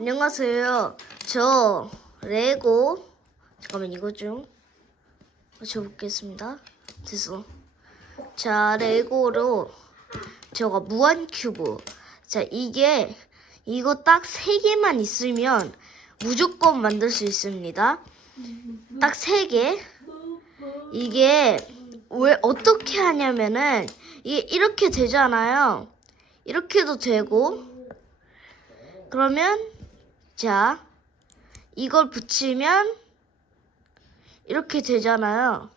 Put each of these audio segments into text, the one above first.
안녕하세요. 저 레고 잠깐만 이거 좀 맞춰보겠습니다. 됐어. 자 레고로 저가 무한 큐브. 자 이게 이거 딱 세 개만 있으면 무조건 만들 수 있습니다. 딱 세 개. 이게 왜 어떻게 하냐면은 이게 이렇게 되잖아요. 이렇게도 되고 그러면 자 이걸 붙이면 이렇게 되잖아요.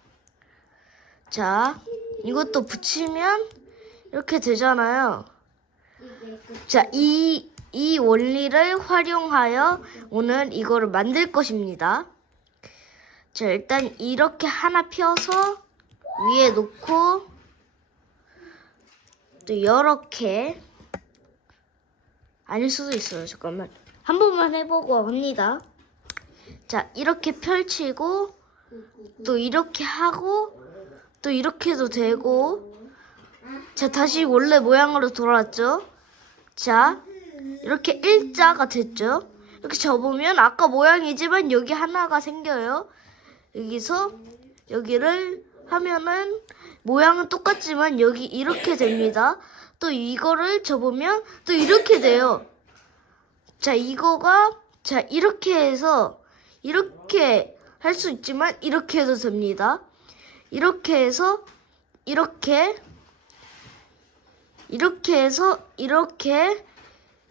자 이것도 붙이면 이렇게 되잖아요. 자, 이, 이 원리를 활용하여 오늘 이거를 만들 것입니다. 자, 일단 이렇게 하나 펴서 위에 놓고 또 이렇게 아닐 수도 있어요. 잠깐만. 한 번만 해보고 합니다. 자, 이렇게 펼치고 또 이렇게 하고 또 이렇게도 되고 자, 다시 원래 모양으로 돌아왔죠? 자, 이렇게 일자가 됐죠? 이렇게 접으면 아까 모양이지만 여기 하나가 생겨요. 여기서 여기를 하면은 모양은 똑같지만 여기 이렇게 됩니다. 또 이거를 접으면 또 이렇게 돼요. 자, 이거가 자, 이렇게 해서 이렇게 할 수 있지만 이렇게 해도 됩니다. 이렇게 해서 이렇게 이렇게 해서 이렇게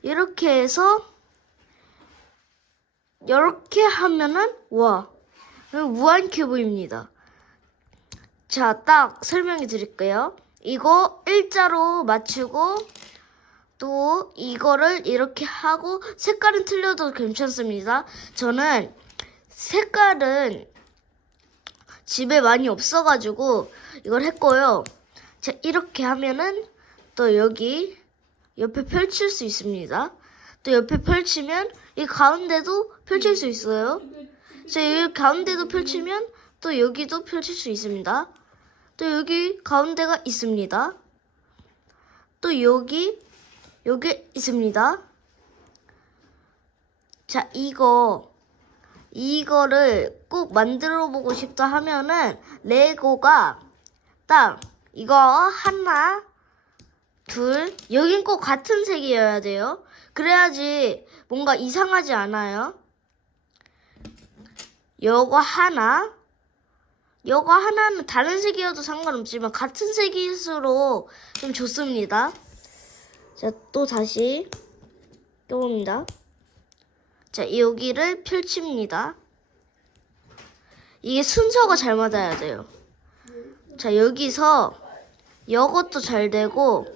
이렇게 해서 이렇게 하면은 와 무한 큐브입니다. 자, 딱 설명해 드릴게요. 이거 일자로 맞추고 또 이거를 이렇게 하고 색깔은 틀려도 괜찮습니다. 저는 색깔은 집에 많이 없어가지고 이걸 했고요. 자, 이렇게 하면은 또 여기 옆에 펼칠 수 있습니다. 또 옆에 펼치면 이 가운데도 펼칠 수 있어요. 자, 이 가운데도 펼치면 또 여기도 펼칠 수 있습니다. 또 여기 가운데가 있습니다. 또 여기 여기 있습니다. 자, 이거 이거를 꼭 만들어 보고 싶다 하면은 레고가 딱 이거 하나 둘 여긴 꼭 같은 색이어야 돼요. 그래야지 뭔가 이상하지 않아요. 요거 하나 요거 하나는 다른 색이어도 상관없지만 같은 색일수록 좀 좋습니다. 자, 또 다시 껴봅니다. 자, 여기를 펼칩니다. 이게 순서가 잘 맞아야 돼요. 자, 여기서 요것도 잘 되고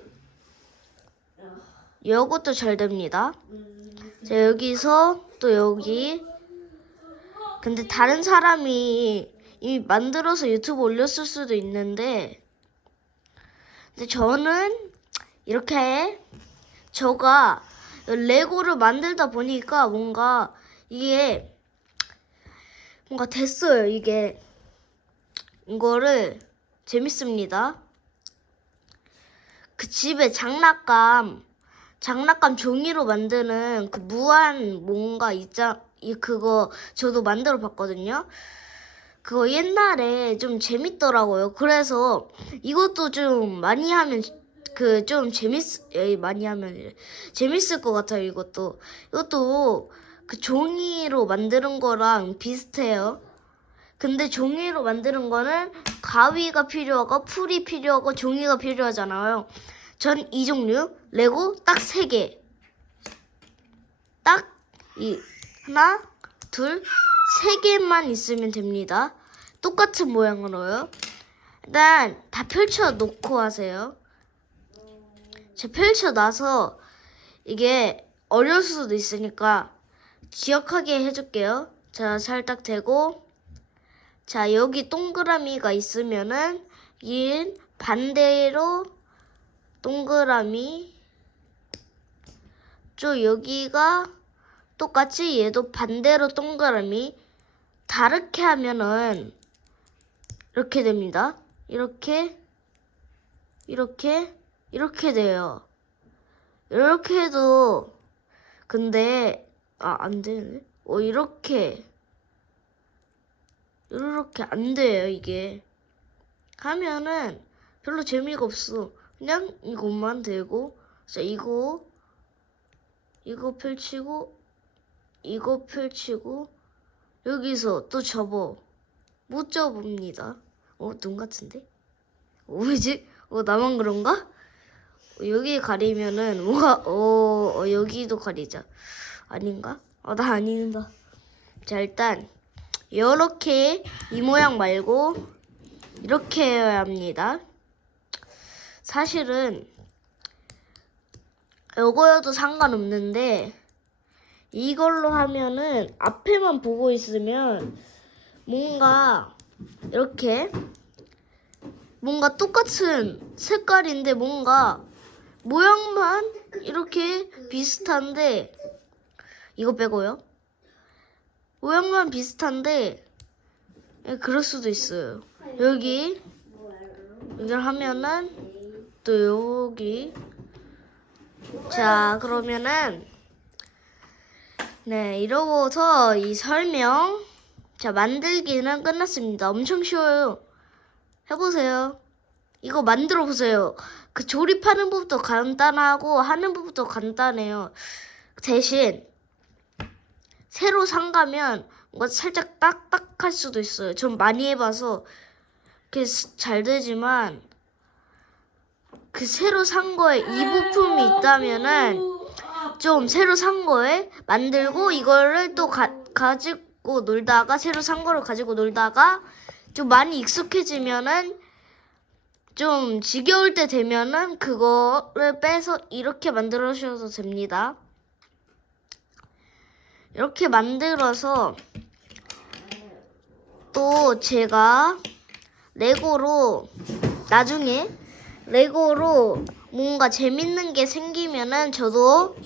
요것도 잘 됩니다. 자, 여기서 또 여기 근데 다른 사람이 이미 만들어서 유튜브 올렸을 수도 있는데 근데 저는 이렇게 저가 레고를 만들다 보니까 뭔가 이게 뭔가 됐어요 이게 이거를 재밌습니다 그 집에 장난감 장난감 종이로 만드는 그 무한 뭔가 있자 이 그거 저도 만들어 봤거든요. 그거 옛날에 좀 재밌더라고요. 그래서 이것도 좀 많이 하면 그 좀 재밌 에이, 많이 하면 재밌을 것 같아요. 이것도 이것도 그 종이로 만드는 거랑 비슷해요. 근데 종이로 만드는 거는 가위가 필요하고 풀이 필요하고 종이가 필요하잖아요. 전 이 종류 레고 딱 세 개. 딱 이 하나, 둘, 세 개만 있으면 됩니다. 똑같은 모양으로요. 일단 다 펼쳐 놓고 하세요. 자, 펼쳐 놔서 이게 어려울 수도 있으니까 기억하게 해줄게요. 자, 살짝 대고 자, 여기 동그라미가 있으면은 이 반대로 동그라미 저 여기가 똑같이 얘도 반대로 동그라미 다르게 하면은 이렇게 됩니다. 이렇게 이렇게 이렇게 돼요. 이렇게 해도 근데 아, 안 되네. 어, 이렇게. 이렇게 안 돼요, 이게. 하면은 별로 재미가 없어. 그냥 이것만 되고, 자, 이거, 이거 펼치고, 이거 펼치고, 여기서 또 접어. 못 접습니다. 어, 눈 같은데? 어, 왜지? 어, 나만 그런가? 어, 여기 가리면은 뭐가, 어, 어, 여기도 가리자. 아닌가? 어, 나 아닌다. 자, 일단, 요렇게 이 모양 말고, 이렇게 해야 합니다. 사실은, 요거여도 상관없는데, 이걸로 하면은 앞에만 보고 있으면 뭔가 이렇게 뭔가 똑같은 색깔인데 뭔가 모양만 이렇게 비슷한데 이거 빼고요. 모양만 비슷한데 예, 그럴 수도 있어요. 여기 이걸 하면은 또 여기 자 그러면은 네 이러고서 이 설명 자 만들기는 끝났습니다. 엄청 쉬워요. 해보세요. 이거 만들어 보세요. 그 조립하는 법도 간단하고 하는 법도 간단해요. 대신 새로 산 가면 뭔가 살짝 딱딱할 수도 있어요. 좀 많이 해봐서 그게 스- 잘 되지만 그 새로 산 거에 이 부품이 있다면은 좀 새로 산 거에 만들고 이거를 또 가, 가지고 놀다가 새로 산 거를 가지고 놀다가 좀 많이 익숙해지면은 좀 지겨울 때 되면은 그거를 빼서 이렇게 만들어 주셔도 됩니다. 이렇게 만들어서 또 제가 레고로 나중에 레고로 뭔가 재밌는 게 생기면은 저도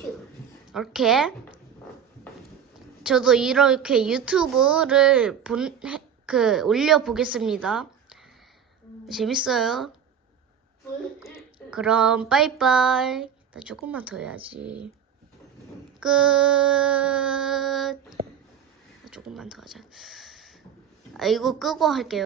이렇게 저도 이렇게 유튜브를 본 그 올려 보겠습니다. 재밌어요. 그럼 빠이빠이. 나 조금만 더 해야지. 끝. 나 조금만 더 하자. 아 이거 끄고 할게요.